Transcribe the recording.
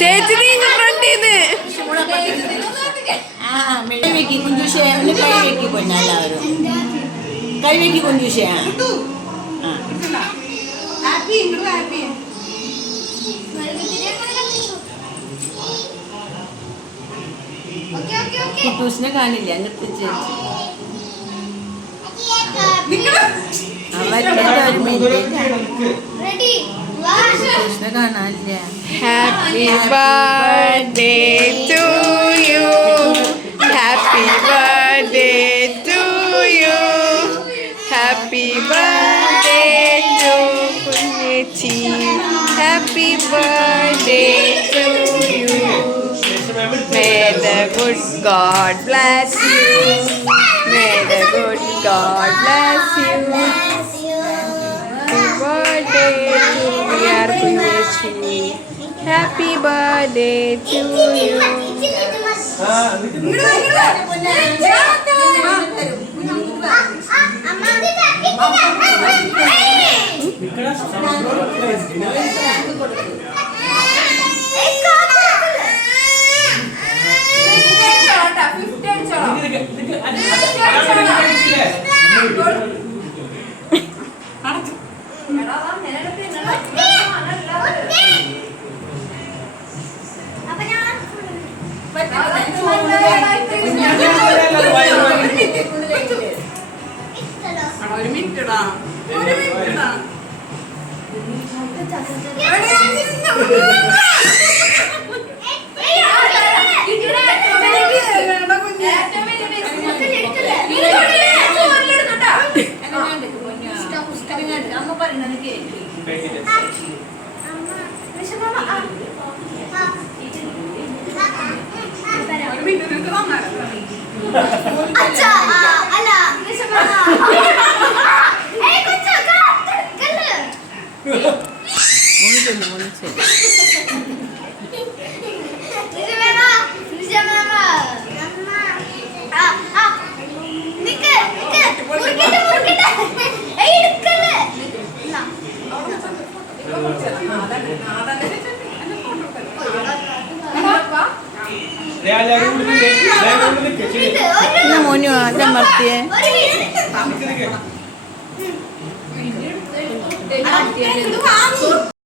ചേച്ചി നീങ്ങ ഫ്രണ്ടീന്ന് കൈവയ്ക്ക് കുഞ്ചുഷയാ കുട്ടൂസിനെ കാണില്ല അങ്ങനത്തെ ചേച്ചി കുട്ടൂസിനെ കാണാനില്ല. Happy birthday to you happy birthday to you happy birthday to കുഞ്ഞേച്ചി happy birthday to you May the good God bless you. May the good God bless you. Happy birthday to your Kunjechi. Happy birthday to you. ഒരു minute അമ്മ പറയുന്നത് മോനു അതെ മർത്തിയേ ഇത്